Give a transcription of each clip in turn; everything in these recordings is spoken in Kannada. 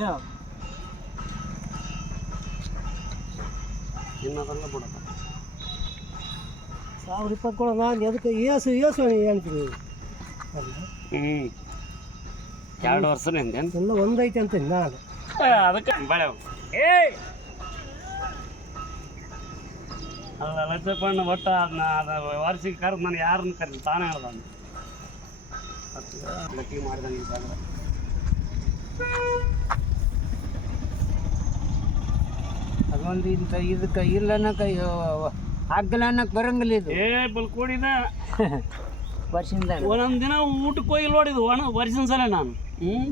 ಯಾವ ಇನ್ನದಲ್ಲ ಬಿಡಪ್ಪ 1020 ಕೊಡ ನಾನು ಅದಕ್ಕೆ ಏಸು ಹೇಳ್ತೀವಿ ಹ್ಞೂ 2 ವರ್ಷನೇ ಅಂದೇನು ಎಲ್ಲ ಒಂದೈತೆ ಅಂತ ನಾನು ಅದಕ್ಕೆ ಬೇಡ ಅಲ್ಲ ಲಕ್ಷಪಣ್ಣ ಒಟ್ಟು ಅದನ್ನ ಅದು ವರ್ಷಕ್ಕೆ ಕರೆದು ನಾನು ಯಾರನ್ನ ಕರೀಲಿ ತಾನೇ ಹೇಳ್ದ ಲಕ್ಕಿ ಮಾಡಿದಂಗೆ ಬಂದ್ರೆ ಅದೊಂದು ಇಂಥ ಇದಕ್ಕೆ ಇಲ್ಲನ್ನಕ್ಕೆ ಹಗ್ಗಲ ಅನ್ನಕ್ಕೆ ಬರಂಗಿಲ್ಲ ಇದು ಬಲ್ಕೋಡಿದ ವರ್ಷದಿಂದ ಒಂದೊಂದು ದಿನ ಊಟಕ್ಕೆ ಹೋಗಿ ನೋಡಿದ್ದು ವರ್ಷದ ಸಲ ನಾನು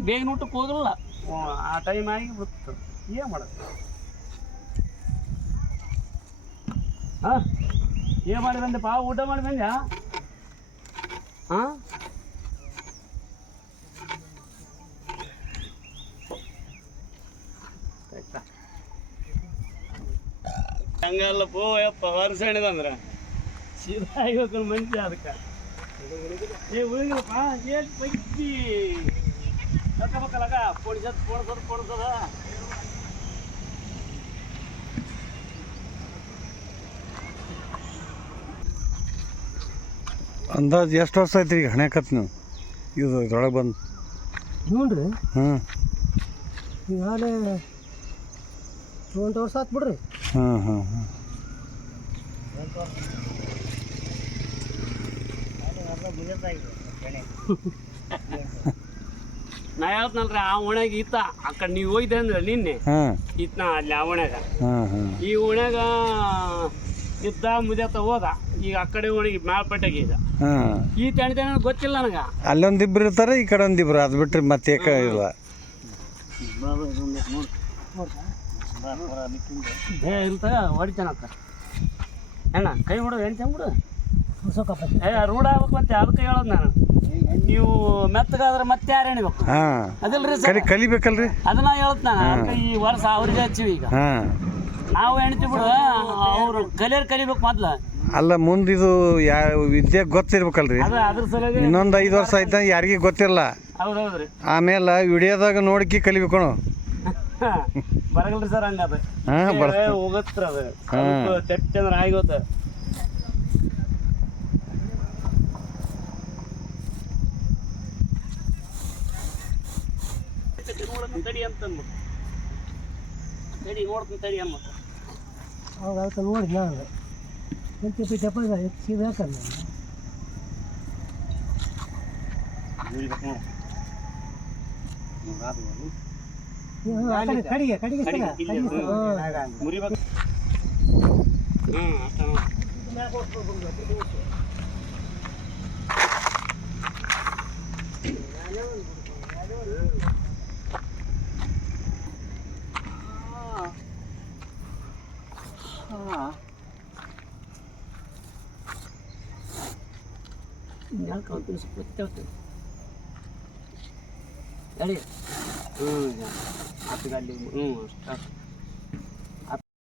ಬೇಗ ಊಟಕ್ಕೆ ಹೋಗಲ್ಲ ಆ ಟೈಮ್ ಆಗಿ ಬಿಡ್ತು ಏನು ಮಾಡೋದು ಹಾಂ ಏನು ಮಾಡಿ ಬಂದೆಪ್ಪ ಊಟ ಮಾಡಿ ಬಂದ್ಯಾ ಹಾಂ ಹಂಗಲ್ಲ ಯಪ್ಪ ವರ್ಷ ಹೇಳಿದಂದ್ರೆ ಸೀದಾ ಆಗ್ಬೇಕು ಮನುಷ್ಯ ಅದಕ್ಕೆ ಉಳಿದಿಲ್ಲಪ್ಪ ಏನು ಪೈಕಿ ಕಳ್ಕೊಬೇಕಲ್ಲ ಪೋಣಿಸದ ಅಂದಾಜು ಎಷ್ಟು ವರ್ಷ ಆಯ್ತು ಈಗ ಹಣೆಕತ್ ನೀವು ಇದು ಇದ್ರೊಳಗೆ ಬಂದು ನೋಡ್ರಿ ಹ್ಞೂ ಈಗಾಗಲೇ 20 ವರ್ಷ ಆತು ಬಿಡ್ರಿ ಹಾಂ ಹಾಂ ಹಾಂ ನಾ ಹೇಳ್ತನಲ್ರಿ ಆ ಓಣ್ಯಾಗ ಈತ ಆ ಕಡೆ ನೀವು ಹೋಯ್ದೆ ಅಂದ್ರೆ ನಿನ್ನೆ ಹಾಂ ಈತನ ಅಲ್ಲಿ ಆ ಓಣ್ಯಾಗ ಹಾಂ ಹಾಂ ಈ ಓಣ್ಯಾಗ ಇದ್ದ ಮುದ್ಯತ ಹೋದ ಈಗ ಆ ಕಡೆ ಓಣಿಗೆ ಮ್ಯಾಲ್ಪೇಟೆಗೆ ಈಗ ಹಾಂ ಈ ತೆಣ್ಣ ಗೊತ್ತಿಲ್ಲ ನನಗೆ ಅಲ್ಲೊಂದಿಬ್ರು ಇರ್ತಾರೆ ಈ ಕಡೆ ಒಂದಿಬ್ರು ಅದು ಬಿಟ್ಟರೆ ಮತ್ತೆ ಏಕ ಇಲ್ಲ ಇರ್ತಾಗ ಹೊಡಿತಾನತ್ತ ಅಣ್ಣ ಕೈ ಬಿಡು ಹೆಂಡ್ತಿ ಬಿಡು ಹೊಸಕಪ್ಪ ರೂಢ ಆಗ್ಬೇಕು ಮತ್ತೆ ಅದಕ್ಕೆ ಹೇಳೋದು ನಾನು ನೀವು ಮೆತ್ತಗಾದ್ರೆ ಮತ್ತೆ ಯಾರು ಎಣಿಬೇಕು ಹಾಂ ಅದಿಲ್ರಿ ಸರ್ ಕಲಿಬೇಕಲ್ರಿ ಅದನ್ನ ಹೇಳ್ತ ನಾನು ಅದಕ್ಕೆ ಈ ವರ್ಷ ಅವ್ರಿಗೆ ಹಚ್ಚಿವಿ ಈಗ ಹಾಂ ನಾವು ಹೆಣ್ತಿ ಬಿಡು ಅವ್ರು ಕಲಿಬೇಕು ಮೊದ್ಲು ಅಲ್ಲ ಮುಂದಿದು ಯಾವ ವಿದ್ಯೆ ಗೊತ್ತಿರ್ಬೇಕಲ್ರಿ ಅದು ಅದ್ರ ಸಲುವಾಗಿ ಇನ್ನೊಂದು 5 ವರ್ಷ ಆಯ್ತಾ ಯಾರಿಗೂ ಗೊತ್ತಿರಲ್ಲ ಹೌದೌದ್ರಿ ಆಮೇಲೆ ವಿಡಿಯೋದಾಗ ನೋಡ್ಕಿ ಕಲಿಬೇಕು ಬರಗಲ್ರಿ ಸರ್ ಹಂಗದ ಹಾಂ ಹೋಗತ್ರ ಅದು ಸ್ವಲ್ಪ ತೆಪ್ಪಂದ್ರೆ ಆಗೋತ ತಡಿ ಅಂತ ಅನ್ಬಿಟ್ಟು ತಡಿ ನೋಡ್ತೀನಿ ತಡಿ ಅನ್ಬಿಟ್ಟು ಅವಾಗ ಅದಕ್ಕೆ ನೋಡಿ ನಾನು ಎಂತ ಚಪ್ಪ ಸೀದಾ ಹಾಕಲ್ಲ ಕಡಿಗೆ ಮುರಿಬೇಕು ಅಷ್ಟ ಹೇಳಿ ಹತ್ತು ಗಂಟೆ ಸ್ಟಾರ್ಟ್